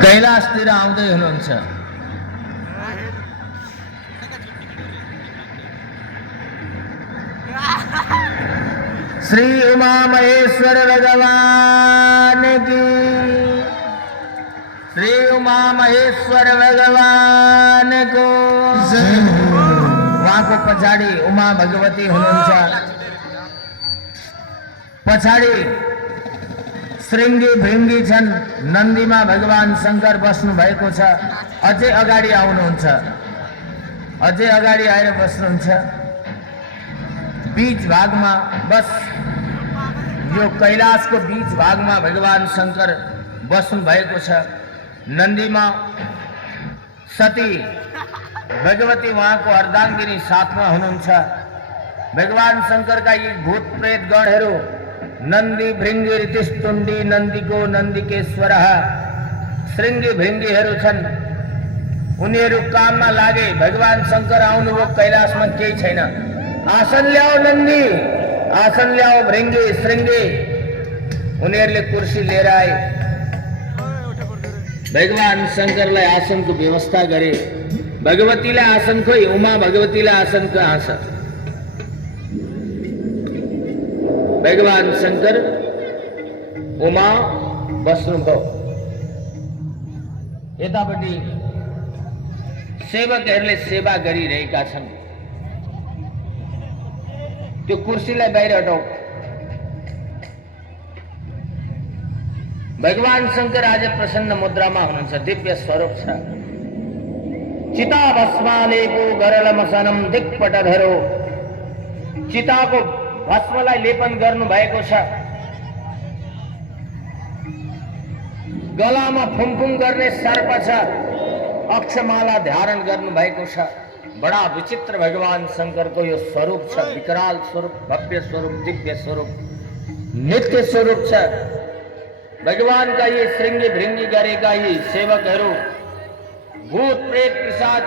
कैलाशतिर आउँदै हुनुहुन्छ। श्री उमा महेश्वर भगवान की, श्री उमा महेश्वर भगवान को उहाँको पछाडि उमा भगवती हुनुहुन्छ। पछाडि श्रृंगी भृंगी छन्, नन्दीमा भगवान शंकर बस्नु भएको छ। अझै अगाडि आउनुहुन्छ, अझै अगाडि आएर बस्नुहुन्छ। बीच भागमा बस यो कैलाशको बीच भागमा भगवान शंकर बस्नु भएको छ। नन्दीमा सती भगवती उहाँको अर्धाङ्गिनी साथमा हुनुहुन्छ। भगवान शंकरका यी भूत प्रेत गणहरू नन्दी भृंगी ऋतिस्तुण्डी नन्दीको नन्दिकेश्वर श्रृंगी भृंगीहरू छन्। उनीहरू काममा लागे। भगवान शंकर आउनुभयो कैलाशमा, केही छैन। आसन ल्याओ नन्दी, आसन ल्याओ भृंगी श्रृंगी। उनीहरूले कुर्सी लिएर आए। भगवान शंकरलाई आसनको व्यवस्था गरे। भगवतीलाई आसन खोइ, उमा भगवतीलाई आसन कहाँ छ? भगवान शंकर उमा बस्नुभयो। यतापट्टि सेवकहरूले सेवा गरिरहेका छन्। त्यो कुर्सीलाई बाहिर हटाऊ। भगवान शंकर आज प्रसन्न मुद्रामा हुनुहुन्छ। दिव्य स्वरूप छ। चिता भस्मालेको गरलमसनम दिक्पटधरो। चिताको भस्मलाई लेपन गर्नु भएको छ। गलामा फुङफुङ गर्ने सर्प छ। अक्षमाला धारण गर्नु भएको छ। बडा विचित्र भगवान शंकरको यो स्वरूप छ। विकराल स्वरूप, भव्य स्वरूप, दिव्य स्वरूप, नित्य स्वरूप छ। भगवानका यी श्रृंगी भृंगी गरेका यी सेवकहरू भूत प्रेत पिशाच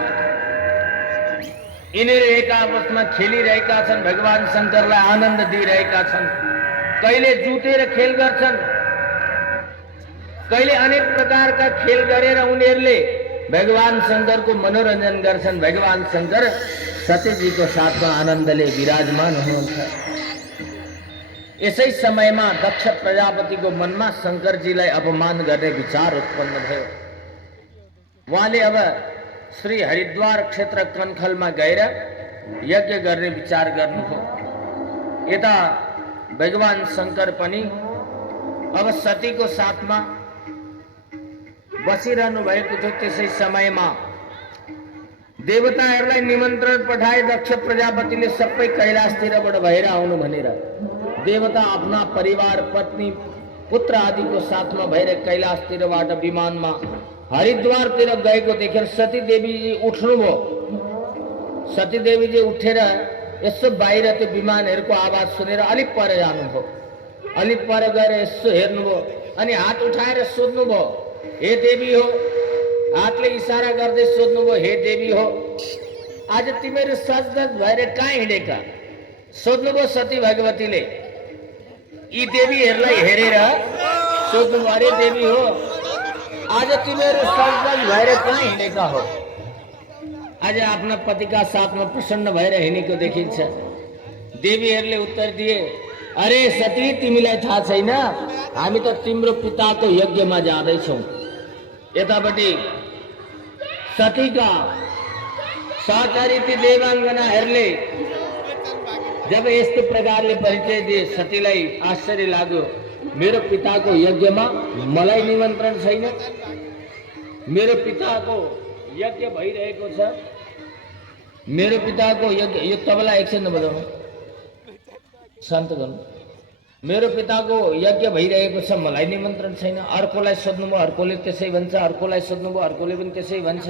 यिनीहरू एक आपसमा खेलिरहेका छन्। भगवान शंकरलाई आनन्द दिइरहेका छन्। कहिले जुटेर खेल गर्छन्, कहिले अनेक प्रकारका खेल गरेर उनीहरूले भगवान शंकरको मनोरञ्जन गर्छन्। भगवान शंकर सतीजीको साथमा आनन्दले विराजमान हुनुहुन्छ। यसै समयमा दक्ष प्रजापतिको मनमा शंकरजीलाई अपमान गर्ने विचार उत्पन्न भयो। उहाँले अब श्री हरिद्वार क्षेत्र कनखलमा गएर यज्ञ गर्ने विचार गर्नुभयो। यता भगवान शंकर पनि अब सतीको साथमा बसिरहनु भएको थियो। त्यसै समयमा देवताहरूलाई निमन्त्रण पठाए दक्ष प्रजापतिले सबै कैलाशतिरबाट भएर आउनु भनेर। देवता आफ्ना परिवार, पत्नी, पुत्र आदिको साथमा भएर कैलाशतिरबाट विमानमा हरिद्वारतिर गएको देखेर सती देवीजी उठ्नुभयो। सती देवीजी उठेर यसो बाहिर त्यो विमानहरूको आवाज सुनेर अलिक पर जानुभयो। अलिक पर गएर यसो हेर्नुभयो अनि हात उठाएर सोध्नुभयो, हे देवी हो। हातले इशारा गर्दै सोध्नुभयो, हे देवी हो, आज तिमीहरू सजधज भएर कहाँ हिँडेका? सोध्नुभयो सती भगवतीले। यी देवीहरूलाई हेरेर सोध्नुभयो, अरे देवी हो, आज तिमीहरू सजधज भएर कहाँ हिँडेका हो? आज आफ्ना पतिका साथमा प्रसन्न भएर हिँडेको देखिन्छ। देवीहरूले उत्तर दिए, अरे सती, तिमीलाई थाहा छैन, हामी त तिम्रो पिताको यज्ञमा जाँदैछौँ। यतापट्टि सतीका सहचारी ती देवाङ्गनाहरूले जब यस्तो प्रकारले परिचय दिए, सतीलाई आश्चर्य लाग्यो। मेरो पिताको यज्ञमा मलाई निमन्त्रण छैन? मेरो पिताको यज्ञ भइरहेको छ। मेरो पिताको यज्ञ, यो तबला एकछिन बजाउनु, शान्त गर्नु। मेरो पिताको यज्ञ भइरहेको छ, मलाई निमन्त्रण छैन। अर्कोलाई सोध्नुभयो, अर्कोले त्यसै भन्छ। अर्कोलाई सोध्नुभयो, अर्कोले पनि त्यसै भन्छ।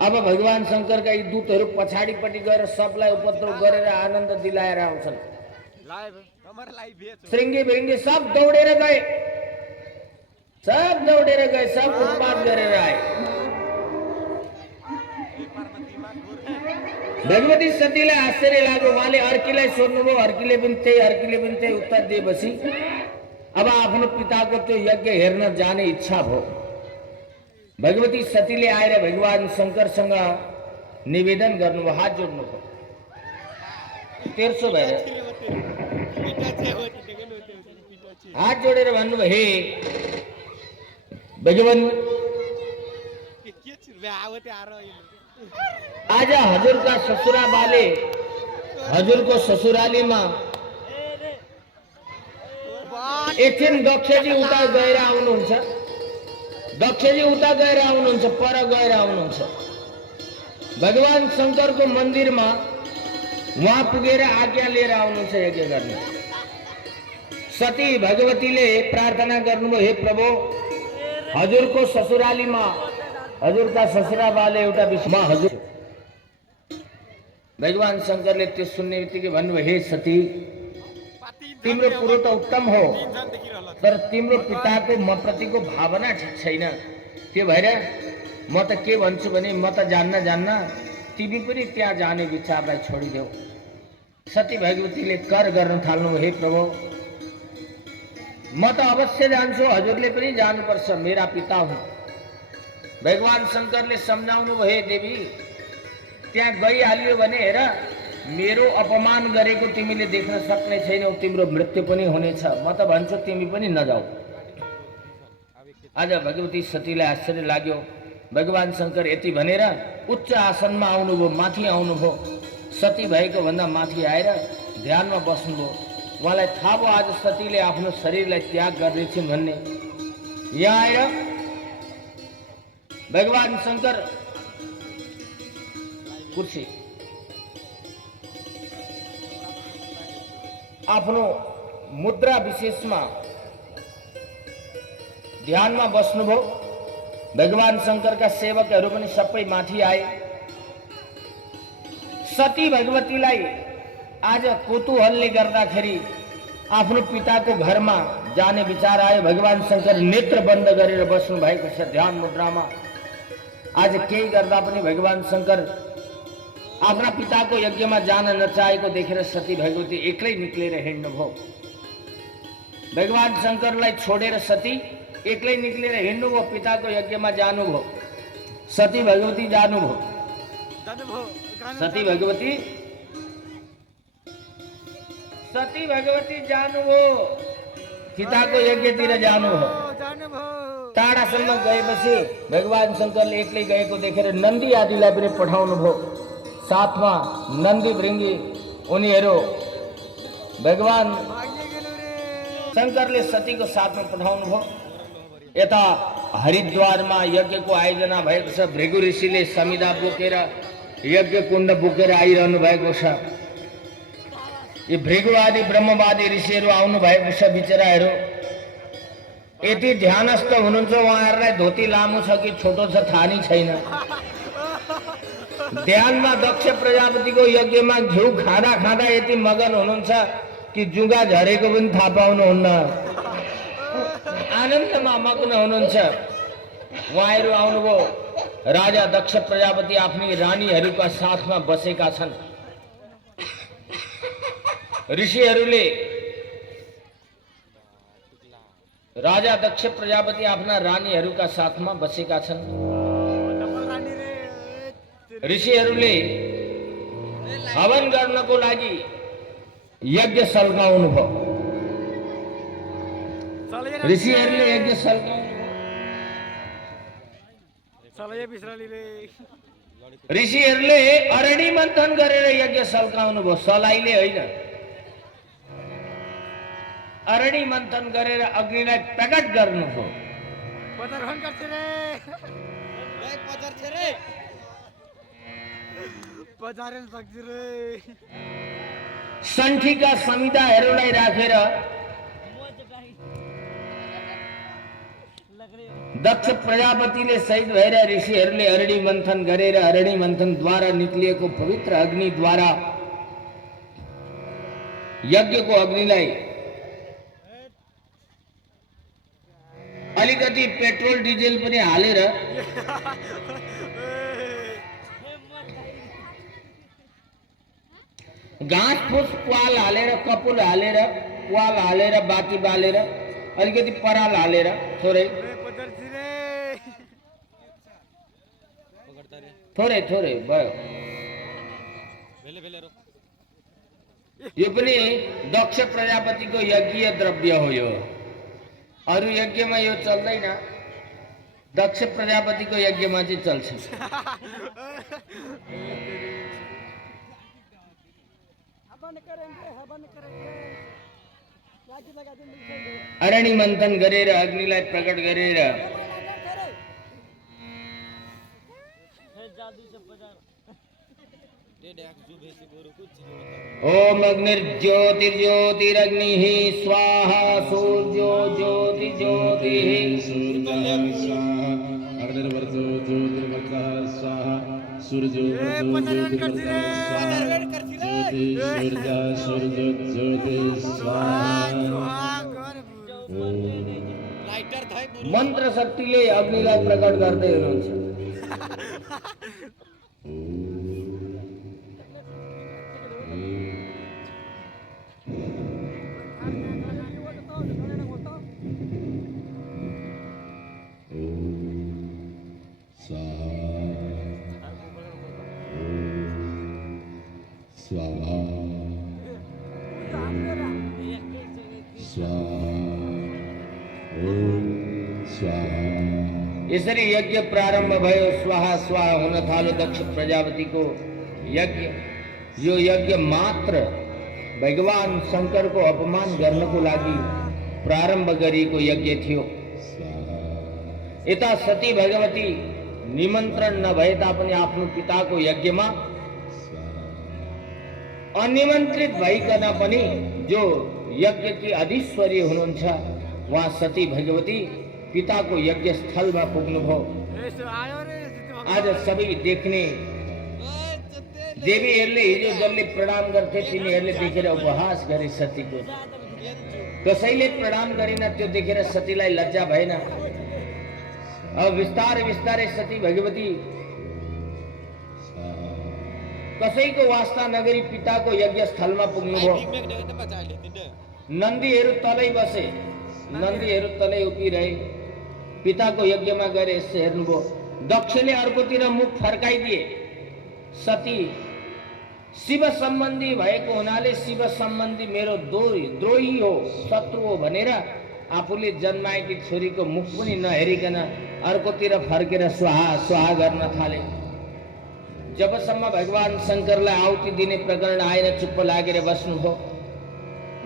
अब भगवान शंकरका यी दूतहरू पछाडिपट्टि गएर सबलाई उपद्रव गरेर आनन्द दिलाएर आउँछन्। श्रृंगी भृंगी सब दौडेर गए, सब दौडेर गए, सब उत्पात गरेर आए। भगवती सतीलाई आश्चर्य लाग्यो। उहाँले अर्कीलाई सोध्नुभयो, अर्कीले पनि त्यही उत्तर दिएपछि अब आफ्नो पिताको त्यो यज्ञ हेर्न जाने इच्छा भयो। भगवती सतीले आएर भगवान शङ्करसँग निवेदन गर्नुभयो, हात जोड्नुभयो, तेर्सो भएर हात जोडेर भन्नुभयो, हे भगवान, आज हजुरका ससुराबाले हजुरको ससुरालीमा एकछिन दक्षजी उता गएर आउनुहुन्छ, दक्षजी उता गएर आउनुहुन्छ, पर गएर आउनुहुन्छ। भगवान शङ्करको मन्दिरमा उहाँ पुगेर आज्ञा लिएर आउनुहुन्छ यज्ञ गर्ने। सती भगवतीले प्रार्थना गर्नुभयो, हे प्रभु, हजुरको ससुरालीमा हजुरका ससुराबाले एउटा विषयमा हजुर। भगवान शङ्करले त्यो सुन्ने बित्तिकै भन्नुभयो, हे सती, तिम्रो कुरो त उत्तम हो, तर तिम्रो पिताको म प्रतिको भावना ठिक छैन। त्यो भएर म त के भन्छु भने, म त जान्न, तिमी पनि त्यहाँ जाने विचारलाई छोडिदेऊ। सती भगवतीले कर गर्न थाल्नु, हे प्रभु, म त अवश्य जान्छु, हजुरले पनि जानुपर्छ, मेरा पिता हुन्। भगवान शङ्करले सम्झाउनु भयो, हे देवी, त्यहाँ गइहाल्यो भने हेर, मेरो अपमान गरेको तिमीले देख्न सक्ने छैनौ, तिम्रो मृत्यु पनि हुनेछ। म त भन्छु तिमी पनि नजाऊ। आज भगवती सतीलाई आश्चर्य लाग्यो। भगवान शङ्कर यति भनेर उच्च आसनमा आउनुभयो, माथि आउनुभयो। सती भएको भन्दा माथि आएर ध्यानमा बस्नुभयो। उहाँलाई थाहा भयो आज सतीले आफ्नो शरीरलाई त्याग गर्दैछिन् भन्ने। यहाँ आएर भगवान शङ्कर कुर्सी आफ्नो मुद्रा विशेषमा ध्यानमा बस्नुभयो। भगवान शङ्करका सेवकहरू पनि सबै माथि आए। सती भगवतीलाई आज कौतूहलले गर्दाखेरि आफ्नो पिताको घरमा जाने विचार आयो। भगवान शङ्कर नेत्र बन्द गरेर बस्नु भएको छ ध्यान मुद्रामा। आज केही गर्दा पनि भगवान शङ्कर आफ्ना पिताको यज्ञमा जान नचाहेको देखेर सती भगवती एक्लै निक्लेर हिँड्नुभयो। भगवान शङ्करलाई छोडेर सती एक्लै निक्लेर हिँड्नुभयो, पिताको यज्ञमा जानुभयो। सती भगवती जानुभयो। सती भगवती जानुभयो, पिताको यज्ञतिर जानुभयो। टाढासम्म गएपछि भगवान शङ्करले एक्लै गएको देखेर नन्दी आदिलाई पनि पठाउनु भयो। साथमा नन्दी भृङ्गी उनीहरू भगवान शङ्करले सतीको साथमा पठाउनु भयो। यता हरिद्वारमा यज्ञको आयोजना भएको छ। भृगु ऋषिले समिधा बोकेर यज्ञ कुण्ड बोकेर आइरहनु भएको छ। यी भृगुवादी ब्रह्मवादी ऋषिहरू आउनु भएको छ। बिचराहरू यति ध्यानस्थ हुनुहुन्छ, उहाँहरूलाई धोती लामो छ कि छोटो छ थाहा नै छैन। ध्यानमा दक्ष प्रजापतिको यज्ञमा घिउ खाँदा खाँदा यति मगन हुनुहुन्छ कि जुगा झरेको पनि थाहा पाउनुहुन्न। आनन्दमा मग्न हुनुहुन्छ। उहाँहरू आउनुभयो। राजा दक्ष प्रजापति आफ्नी रानीहरूका साथमा बसेका छन्। ऋषिहरूले राजा दक्ष प्रजापति आफ्ना रानीहरूका साथमा बसेका छन्। ऋषिहरूले हवन गर्नको लागि यज्ञ सल्काउनु भयो। ऋषिहरूले यज्ञ सल्काउनु। ऋषिहरूले अरणी मन्थन गरेर यज्ञ सल्काउनु भयो, सलाइले होइन। अरणी मन्थन गरेर अग्निलाई प्रकट गर्नुभयो। सन्ठीका समिधाहरूलाई राखेर दक्ष प्रजापतिले शहीद भएर ऋषिहरूले अरणी मन्थन गरेर अरणी मन्थनद्वारा निक्लिएको पवित्र अग्निद्वारा यज्ञको अग्निलाई अलिकति पेट्रोल डिजेल पनि हालेर घाँस फुस, प्वाल हालेर, कपुल हालेर, प्वाल हालेर, बाती बालेर अलिकति पराल हालेर थोरै थोरै थोरै भयो। यो पनि दक्ष प्रजापतिको यज्ञ द्रव्य हो। यो अरू यज्ञमा यो चल्दैन, दक्ष प्रजापतिको यज्ञमा चाहिँ चल्छ। अरणि मन्थन गरेर अग्निलाई प्रकट गरेर ओम अग्निर्ज्योतिर्ज्योतिरग्निः स्वाहा सूर्यो ज्योति ज्योतिः अग्निर्वर्तो ज्योतिर्वर्तः स्वाहा सूर्यो ज्योतिर्वर्तः स्वाहा ज्योति सूर्य ज्योति स्वाहा। मन्त्र शक्तिले अग्निलाई प्रकट गर्दै हुनुहुन्छ। स्वाहा यसरी यज्ञ प्रारम्भ भयो। स्वाहा स्वाहा हुन थाल्यो दक्ष प्रजापतिको यज्ञ। यो यज्ञ मात्र भगवान शंकरको अपमान गर्नको लागि प्रारम्भ गरिएको यज्ञ थियो। यता सती भगवती निमन्त्रण नभए तापनि आफ्नो पिताको यज्ञमा अनिमन्त्रित भइकन पनि जो यज्ञकी अधीश्वरी हुनुहुन्छ वहाँ सती भगवती पिताको यज्ञ स्थलमा पुग्नुभयो। आज सबै देख्ने देवीहरूले हिजो जसले प्रणाम गर्थे तिनीहरूले देखेर उपहास गरे सतीको। कसैले प्रणाम गरिन, त्यो देखेर सतीलाई लज्जा भएन। अब विस्तारै विस्तारै सती भगवती कसैको वास्ता नगरी पिताको यज्ञ स्थलमा पुग्नुभयो। नन्दीहरू तलै बसे, नन्दीहरू तलै उभिरहे। पिताको यज्ञमा गएर यसो हेर्नुभयो। दक्षले अर्कोतिर मुख फर्काइदिए। सती शिव सम्बन्धी भएको हुनाले शिव सम्बन्धी मेरो द्रोही हो, शत्रु हो भनेर आफूले जन्माएकी छोरीको मुख पनि नहेरिकन अर्कोतिर फर्केर स्वाहा स्वाहा गर्न थाले। जबसम्म भगवान शंकरलाई आहुति दिने प्रकरण आएर चुप्प लागेर बस्नुभयो।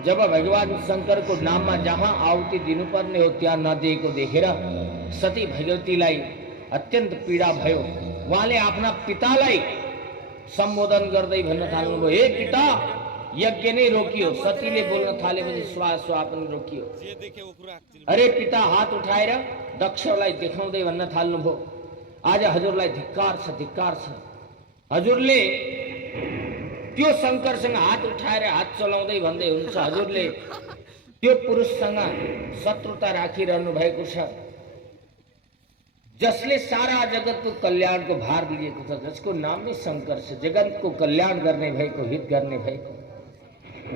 जब भगवान शंकरको नाममा जहाँ आहुति दिनुपर्ने हो त्यहाँ नदिएको देखेर सती भगवतीलाई अत्यन्त पीडा भयो। उहाँले आफ्ना पितालाई सम्बोधन गर्दै भन्न थाल्नुभयो, हे पिता, यज्ञ नै रोकियो। सतीले बोल्न थालेपछि स्वाहा स्वाहा पनि रोकियो। अरे पिता हात उठाएर दक्षलाई देखाउँदै भन्न थाल्नुभयो, आज हजुरलाई धिक्कार छ, धिक्कार छ। हजुरले त्यो शंकरसँग हात उठाएर हात चलाउँदै भन्दै हुनुहुन्छ, हजुरले त्यो पुरुषसँग शत्रुता राखिरहनु भएको छ जसले सारा जगतको कल्याणको भार लिएको छ, जसको नाम नै शंकर छ, जगतको कल्याण गर्ने भएको, हित गर्ने भएको,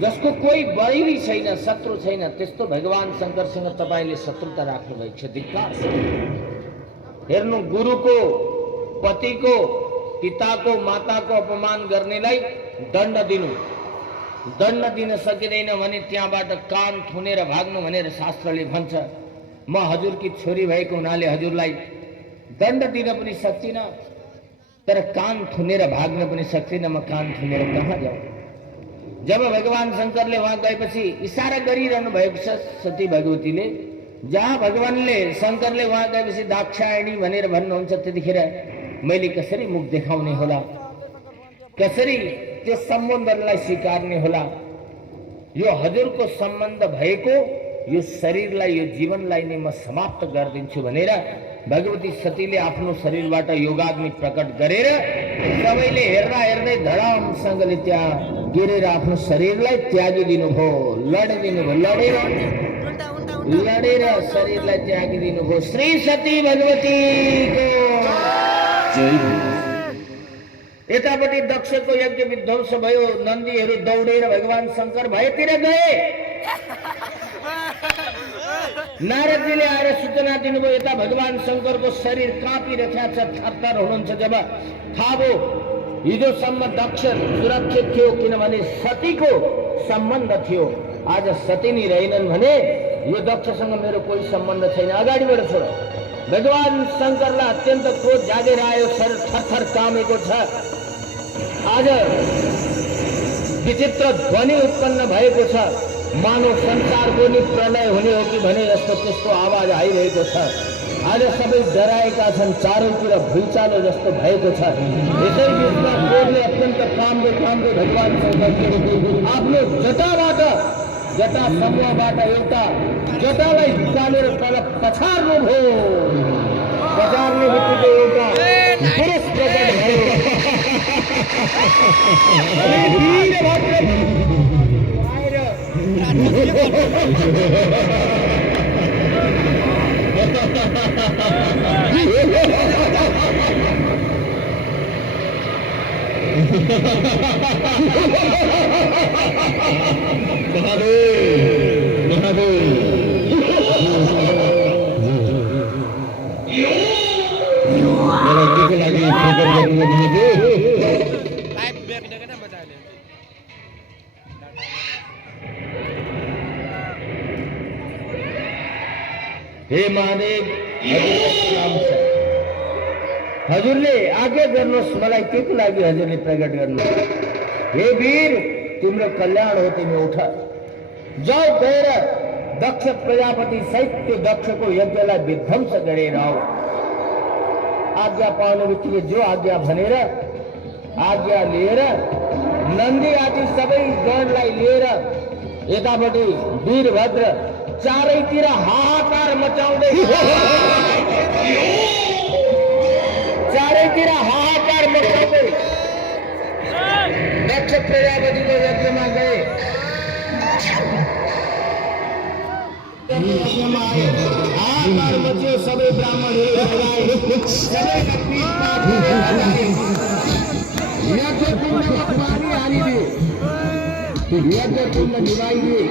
जसको कोही बैरी छैन, शत्रु छैन, त्यस्तो भगवान शंकरसँग तपाईले शत्रुता राख्नु भएको छ, धिक्कार छ। हेर्नु, गुरुको, पतिको, पिताको, माताको अपमान गर्नेलाई दण्ड दिनु, दण्ड दिन सकिँदैन भने त्यहाँबाट कान थुनेर भाग्नु भनेर शास्त्रले भन्छ। म हजुरकी छोरी भएको हुनाले हजुरलाई दण्ड दिन पनि सक्दिनँ, तर कान थुनेर भाग्न पनि सक्दिनँ। म कान थुनेर कहाँ जाऊँ? जब भगवान शंकरले वहाँ गएपछि इशारा गरिरहनु भएको छ सती भगवतीले, जहाँ भगवानले शंकरले वहाँ गएपछि दाक्षायणी भनेर भन्नुहुन्छ, त्यतिखेर मैले कसरी मुख देखाउने होला, कसरी त्यो सम्बन्धलाई स्वीकार्ने होला? यो हजुरको सम्बन्ध भएको यो शरीरलाई, यो जीवनलाई नै म समाप्त गरिदिन्छु भनेर भगवती सतीले आफ्नो शरीरबाट योगाग्नि प्रकट गरेर सबैले हेर्दा हेर्दै धडामसँगले त्यहाँ गिरेर आफ्नो शरीरलाई त्यागिदिनु भयो, लडिदिनु भयो, लडेर शरीरलाई त्यागिदिनु भयो। श्री सती भगवतीको जय। यतापट्टि दक्षको यज्ञ विध्वंस भयो। नन्दीहरू दौडेर भगवान शंकर भएतिर गए। नारदजीले आएर सूचना दिनुभयो यता भगवान शङ्करको शरीर काँपिरहेको छ, थरथर हुनुहुन्छ। जब थाहा भयो हिजोसम्म दक्ष सुरक्षित थियो किनभने सतीको सम्बन्ध थियो, आज सती नै रहेनन् भने यो दक्षसँग मेरो कोही सम्बन्ध छैन, अगाडिबाट छोड। भगवान शङ्करलाई अत्यन्त क्रोध जागेर आयो, शरीर थरथर कामेको छ। आज विचित्र ध्वनि उत्पन्न भएको छ, मानव संसारको नि प्रलय हुने हो कि भने यस्तो त्यस्तो आवाज आइरहेको छ। आज सबै डराएका छन्, चारैतिर भुइँचालो जस्तो भएको छ। यसै बिचमा क्रोधले अत्यन्त कामले भगवान शङ्करले आफ्नो जटाबाट जटा समूहबाट एउटा जटालाई निकालेर तल पछार्नुभयो। पछार्ने बित्तिकै एउटा पुरुष प्रकट भयो। वीरभद्र आएर हे महादेव, हजुरले आज्ञा गर्नुहोस्, मलाई के को लागि हजुरले प्रकट गर्नुहोस्। हे वीर, तिम्रो कल्याण हो, तिमी उठ, जाऊ गएर दक्ष प्रजापति सहित त्यो दक्षको यज्ञलाई विध्वंस गरेर आऊ। आज्ञा पाउने बित्तिकै जो आज्ञा भनेर आज्ञा लिएर नन्दी आदि सबै गणलाई लिएर यतापट्टि वीरभद्र चारैतिर हाहाकार मचाउँदै चारैतिर हाहाकार मचाउँदै दक्ष प्रजापतिको यज्ञमा गए। हाहाकार मच्यो, सबै ब्राह्मणहरू यज्ञ कुण्डमा पानी हालिदिए, यज्ञ कुण्ड निभाइदिए।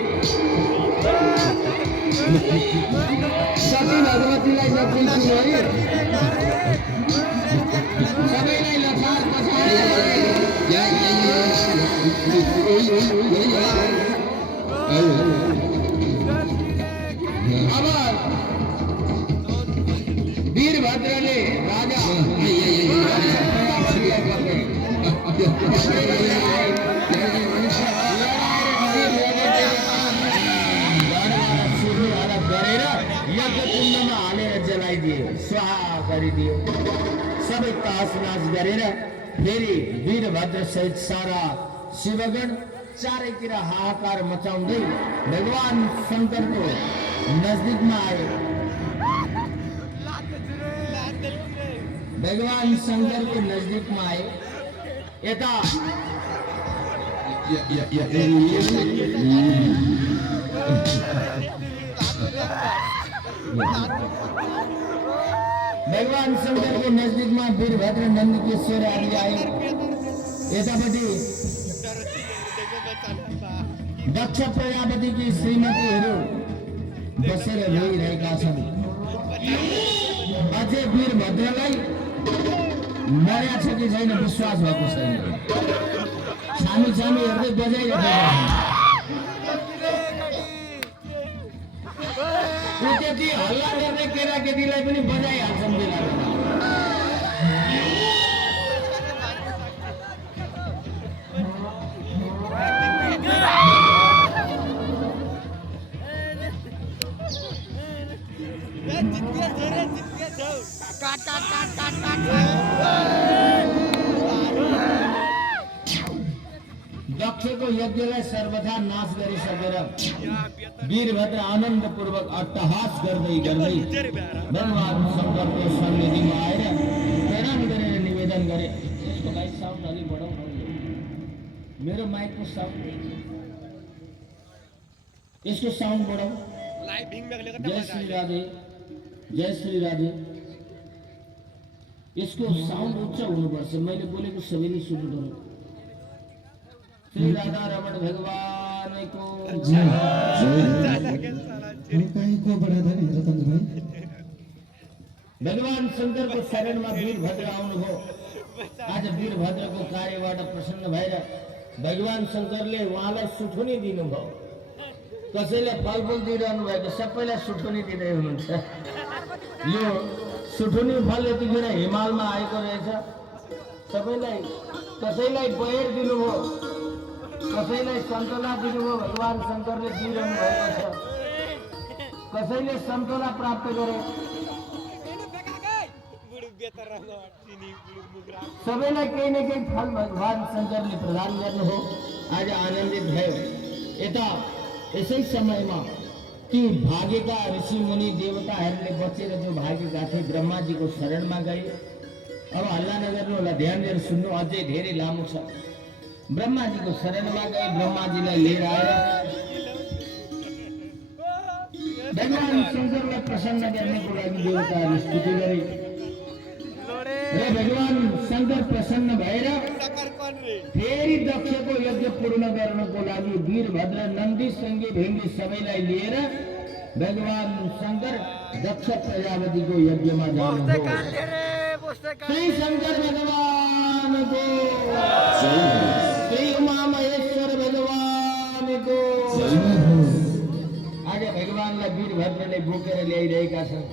सती भगवतीलाई नपिल्नु है, सबैलाई लथार अब वीरभद्रले राजा यज्ञकुण्डमा हालेर जलाइदिए, स्वाहा गरिदिए। सबै तहसनास गरेर फेरि वीरभद्र सहित सारा शिवगण चारैतिर हाहाकार मचाउँदै भगवान शङ्करको नजदिकमा आए। भगवान शङ्करको नजदिकमा आए। यता भगवान शङ्करको नजदिकमा वीरभद्र नन्दकिशोर आदि आए। यतापट्टि दक्ष प्रजापतिकी श्रीमतीहरू बसेर रोइरहेका छन्। अझै वीरभद्रलाई मर्या छ कि छैन विश्वास भएको छैन। छामी छामी हेर्दै बजाइरहेका छन्। त्यति हल्ला गर्दै केटाकेटीलाई पनि बजाइहाल्छन् बेला बेला। दक्षको यज्ञलाई सर्वथा नाश गरिसकेर वीरभद्र आनन्दपूर्वक अट्टहास गर्दै गर्दै भगवान शङ्करको सन्निधिमा आएर प्रणाम गरेर निवेदन गरे। यसको भाइ साउन्ड अलिक बढाउँ, मेरो माइकको साउन्ड, यसको साउन्ड बढाउँ। जय श्री राधे, जय श्री राधे। यसको साउन्ड उच्च हुनुपर्छ, मैले बोलेको सबैले सुन्नु पर्यो। श्री राधा रमण भगवान को जय। कहीं को बड़ा था नहीं रतन भाई भगवान शंकर को शरण में वीरभद्र आउनुभयो आज वीरभद्र को कार्यबाट प्रसन्न भएर भगवान शंकरले उहाँलाई सुठुनी दिनुभयो कसैले फलफुल दिइरहनु भएको सबैलाई सुठुनी दिँदै हुनुहुन्छ यो सुठुनी फल यतिखेर हिमालमा आएको रहेछ सबैलाई कसैलाई बहेर दिनुभयो कसैलाई सन्तोला दिनुभयो भगवान शंकरले दिइरहनु भएको छ कसैले सन्तोला प्राप्त गरे सबैलाई केही न केही फल भगवान शंकरले प्रदान गर्नु हो आज आनन्दित भयो यता यसै समयमा ती भागेका ऋषि मुनि देवताहरूले बचेर जो भागेका थिए ब्रह्माजीको शरणमा गए अब हल्ला नगर्नु होला ध्यान दिएर सुन्नु अझै धेरै लामो छ ब्रह्माजीको शरणमा गए ब्रह्माजीलाई लिएर आएर भगवान शंकरलाई प्रसन्न गर्नको लागि देवताहरूले स्तुति गरे र भगवान शंकर प्रसन्न भएर फेरि दक्षको यज्ञ पूर्ण गर्नको लागि वीरभद्र नन्दी सँगै भेङ्गी सबैलाई लिएर भगवान शंकर दक्ष प्रजापतिको यज्ञमा जानुभयो श्री शंकर भगवानको श्री उमा महेश्वर भगवानको आज भगवानलाई वीरभद्रले बोकेर ल्याइरहेका छन्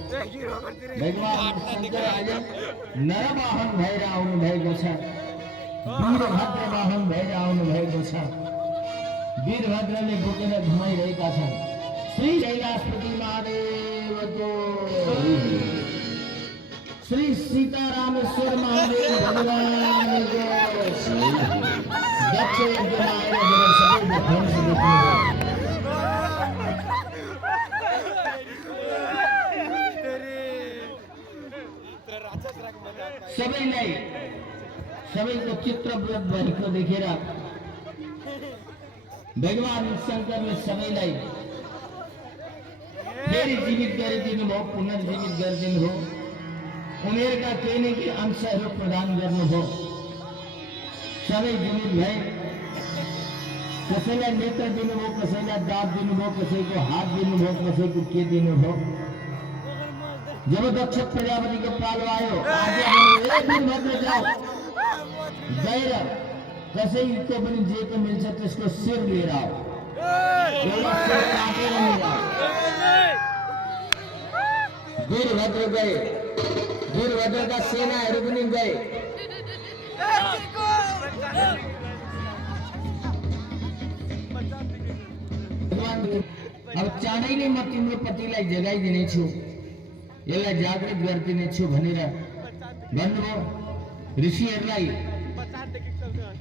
भगवान शंकर आज नरवाहन भएर आउनु भएको छ वीरभद्र वाहन भएर आउनु भएको छ वीरभद्रले बोकेर घुमाइरहेका छन् श्री कैलाशपति महादेवको श्री सीतारामेश्वर महादेव भगवानको दक्ष यज्ञमा आएर सबै ध्वंस देख्नुभयो सबैलाई सबैको चित्रव्रत भएको देखेर भगवान शंकरले सबैलाई फेरि जीवित गरिदिनु भयो पुनर्जीवित गरिदिनु भयो उनीहरूका केही न केही अंशहरू प्रदान गर्नुभयो सबै जीवित भए कसैलाई नेत्र दिनुभयो कसैलाई दाँत दिनुभयो कसैको हात दिनुभयो कसैको के दिनुभयो जब दक्ष प्रजापतिको पालो आयो वीरभद्र जाओ गएर कसैको पनि जेको मिल्छ त्यसको शिर लिएर आओ वीरभद्र गए वीरभद्रका सेनाहरू पनि गए अब चाँडै नै म तिम्रो पतिलाई जगाइदिनेछु यसलाई जागृत गरिदिनेछु भनेर भन्नुभयो ऋषिहरूलाई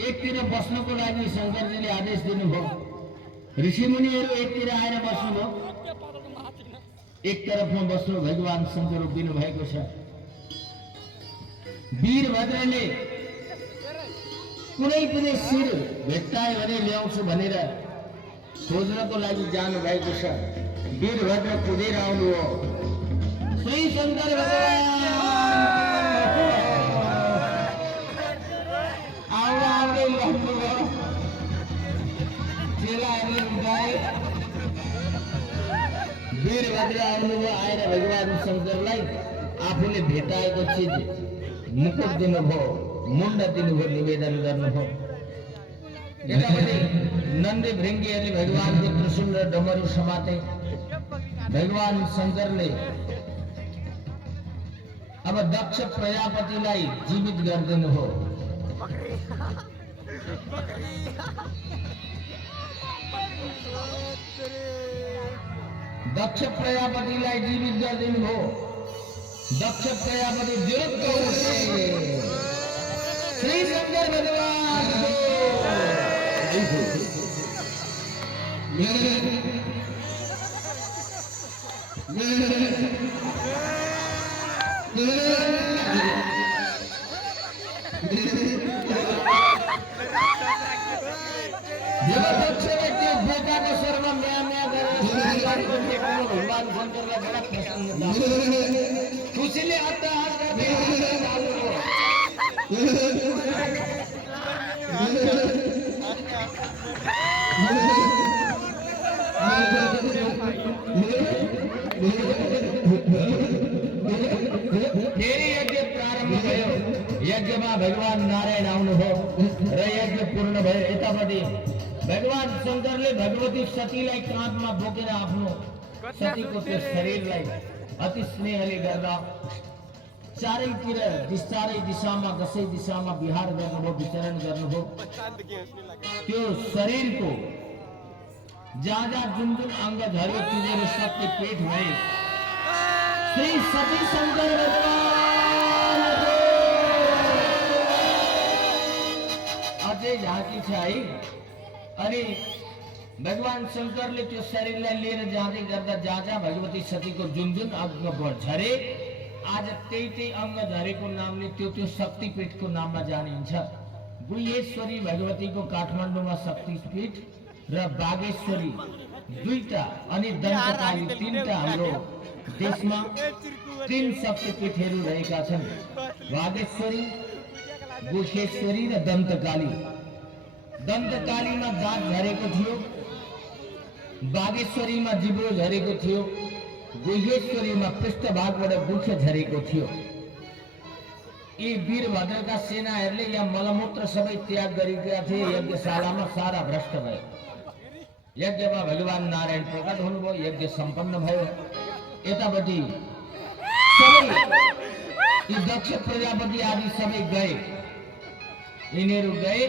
एकतिर बस्नको लागि शंकरजीले आदेश दिनुभयो ऋषिमुनिहरू एकतिर आएर बस्नुभयो एक तरफमा बस्नु भगवान शंकर उभिनु भएको छ वीरभद्रले कुनै पनि शिर भेट्टायो भने ल्याउँछु भनेर खोज्नको लागि जानु भएको छ वीरभद्र कुदेर आउनुभयो श्री शंकर भगवान आउदै लड्नुभयो चेलाहरूले उठाए वीरभद्र आउनुभयो आएर भगवान शंकरलाई आफूले भेटाएको चिज मुकुट दिनुभयो मुण्ड दिनुभयो निवेदन गर्नुभयो यतापट्टि नन्दी भृङ्गीहरूले भगवानको त्रिशूल र डमरू समाते भगवान शंकरले अब दक्ष प्रजापतिलाई जीवित गरिदिनु हो दक्ष प्रजापतिलाई जीवित गरिदिनु हो दक्ष प्रजापति विरुद्ध उठे श्री शंकर भगवान भगवान शंकरलाई बडा प्रसन्नता खुसीले अट्टहास गर्दै फेरि यज्ञ प्रारम्भ भयो। यज्ञमा भगवान नारायण आउनुभयो र यज्ञ पूर्ण भयो। यतापट्टि भगवान शंकरले भगवती सतीलाई काँधमा बोकेर आफ्नो सतीको त्यो शरीरलाई अति स्नेहले गर्दा चारैतिर चारै दिशामा दसैँ दिशामा विहार गर्नुभयो, विचरण गर्नुभयो। त्यो शरीरको जहाँ जहाँ जुन जुन अङ्ग झऱ्यो तिनीहरू सबके पेट भए। श्री सती शंकर भगवानको अझै झाँकी छ है। अनि भगवान शंकरले त्यो शरीरलाई लिएर जाँदै गर्दा जहाँ जहाँ भगवती सतीको जुन जुन अङ्ग झरे आज त्यही अङ्ग झरेको नामले त्यो शक्तिपीठको नाममा जानिन्छ। गुह्येश्वरी भगवतीको काठमाडौँमा शक्तिपीठ र बागेश्वरी दुईटा अनि दन्तकाली तीनटा हाम्रो देशमा तीन शक्तिपीठहरू रहेका छन्। बागेश्वरी, गुह्येश्वरी र दन्तकाली। दन्तकालीमा दाँत झरेको थियो, बागेश्वरीमा जिब्रो झरेको थियो, गुह्येश्वरीमा पृष्ठभागबाट गुठ झरेको थियो। यी वीरभद्रका सेनाहरूले यहाँ मलमूत्र सबै त्याग गरेका थिए। यज्ञशालामा सारा भ्रष्ट भयो। यज्ञमा भगवान नारायण प्रकट हुनुभयो, यज्ञ सम्पन्न भयो। यतापट्टि सबै यी दक्ष प्रजापति आदि सबै गए। यिनीहरू गए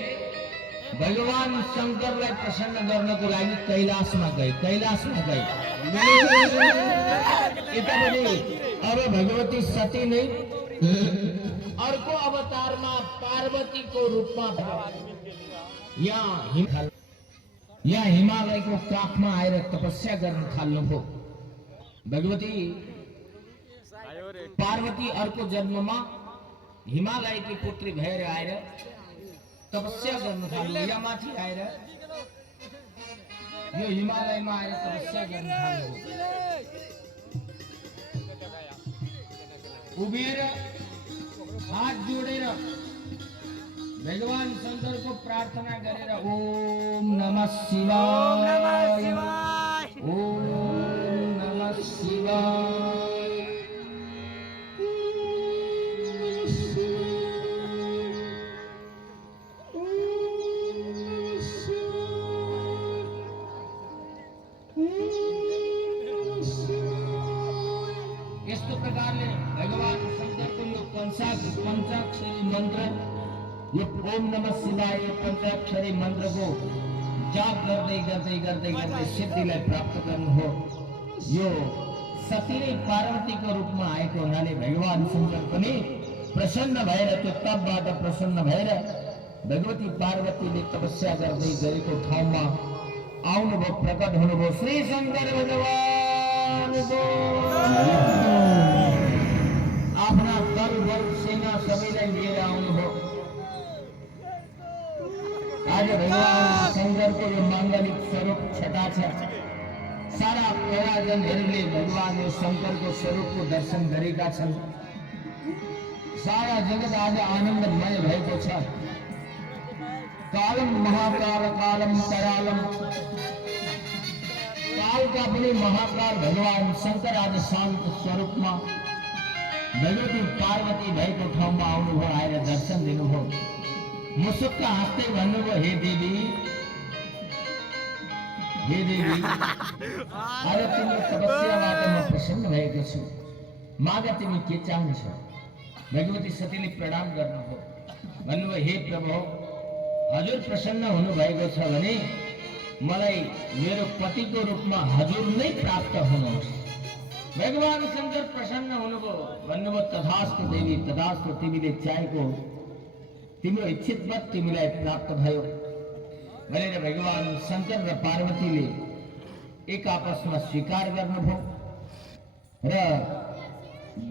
भगवान शंकरलाई प्रसन्न गर्नको लागि कैलाशमा गए। यतापट्टि अब भगवती सती नै अर्को अवतारमा पार्वतीको रूपमा यहाँ हिमालयको काखमा आएर तपस्या गर्न थाल्नुभयो। भगवती पार्वती अर्को जन्ममा हिमालयकी पुत्री भएर आएर तपस्या गर्न थाल्नु। यहाँ माथि आएर यो हिमालयमा आएर तपस्या गर्न थाल्नु। उभिएर हात जोडेर भगवान शंकर को प्रार्थना गरेर ओम नमः शिवाय, ओम नमः शिवाय। यस्तो प्रकारले भगवान शंकरको यो पंचाक्षरी मन्त्र, यो ओम नमः शिवाय यो पंचाक्षरी मंत्र को जाप गर्दै गर्दै गर्दै गर्दै सिद्धिलाई प्राप्त गर्नु हो। यो सती नै पार्वतीको रूपमा आएको हुनाले भगवान शंकर पनि प्रसन्न भएर त्यो तपबाट प्रसन्न भएर भगवती पार्वतीले तपस्या गर्दै गरेको ठाउँमा आउनुभयो, प्रकट हुनुभयो। श्री शंकर भगवानको आफ्ना दल बल सेना सबैलाई लिएर आउनुभयो। आज भगवान शंकरको यो मांगलिक स्वरूप छटा छ। सारा प्रजाजनहरूले भगवान शंकरको स्वरूपको दर्शन गरेका छन्। सारा जगत आज आनन्दमय भएको छ। कालम महाकाल कालम करालम, कालका पनि महाकाल भगवान शंकर आज शान्त स्वरूपमा भगवती पार्वती भएको ठाउँमा आउनुभयो, आएर दर्शन दिनुभयो। मुसुक्क हाँस्दै भन्नुभयो, हे देवी आज तिम्रो तपस्याबाट म प्रसन्न भएको छु। माग तिमी के चाहन्छौ? भगवती सतीले प्रणाम गर्नुभयो, भन्नुभयो, हे प्रभु हजुर प्रसन्न हुनुभएको छ भने मलाई मेरो पतिको रूपमा हजुर नै प्राप्त हुनुहोस्। भगवान शंकर प्रसन्न हुनुभयो, भन्नुभयो, तथास्तु देवी तथास्तु, तिमीले चाहेको तिम्रो इच्छित वत तिमीलाई प्राप्त भयो भनेर भगवान शंकर र पार्वतीले एक आपसमा स्वीकार गर्नुभयो र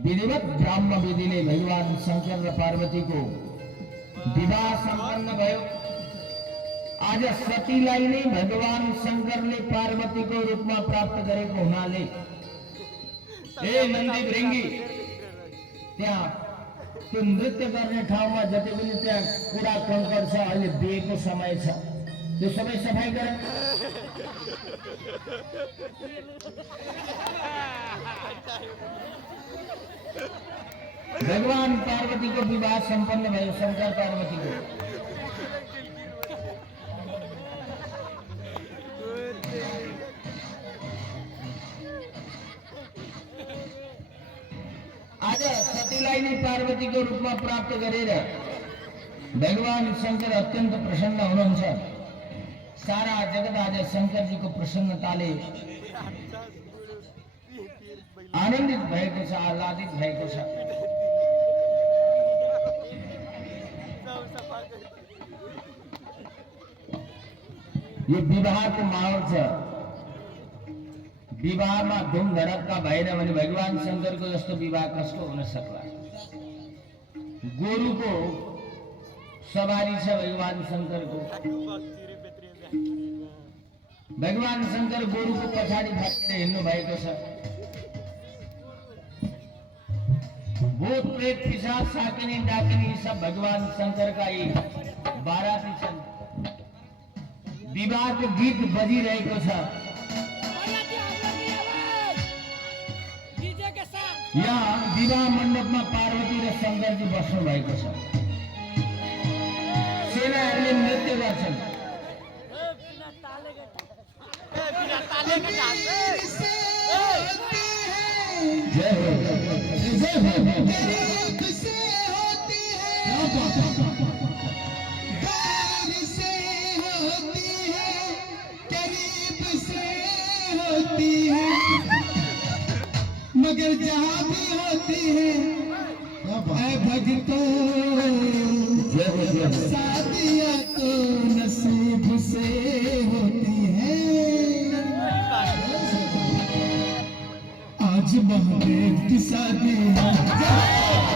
विधिवत ब्राह्म विधिले भगवान शंकर र पार्वतीको विवाह सम्पन्न भयो। आज सतीलाई नै भगवान शंकरले पार्वतीको रूपमा प्राप्त गरेको हुनाले ए नन्दी भृङ्गी त्यहाँ त्यो नृत्य गर्ने ठाउँमा जति पनि त्यहाँ कुरा कंकर छ, अहिले बिहेको समय छ, त्यो सबै सफाई गर। भगवान पार्वती को विवाह संपन्न भयो शंकर पार्वती को। आज सतीलाई नै पार्वतीको रूपमा प्राप्त गरेर भगवान शंकर अत्यन्त प्रसन्न हुनुहुन्छ। सारा जगत आज शंकरजीको प्रसन्नताले आनन्दित भएको छ, आह्लादित भएको छ। यो विवाहको माहौल छ। विवाहमा धुम धडक्का भएन भने भगवान शंकरको जस्तो विवाह कस्तो हुन सक्ला। गोरुको सवारी छ भगवान शंकरको। भगवान शंकर गोरुको पछाडि भागेर हिँड्नु भएको छ। भूत प्रेत पिशाच साकिनी डाकिनी सब भगवान शंकर का ही बाराती छन्। विवाहको गीत बजिरहेको छ। यहाँ विवाह मण्डपमा पार्वती र शंकरजी बस्नु भएको छ। सेनाहरूले नृत्य गर्छन्। जय हो, जय हो। गरीब से होती है, गरीब से होती है, गरीब से होती है, मगर जहाँ भी होती है ऐ भक्तों, शादियाँ तो नसीब से होती है। आज महादेव की शादी है।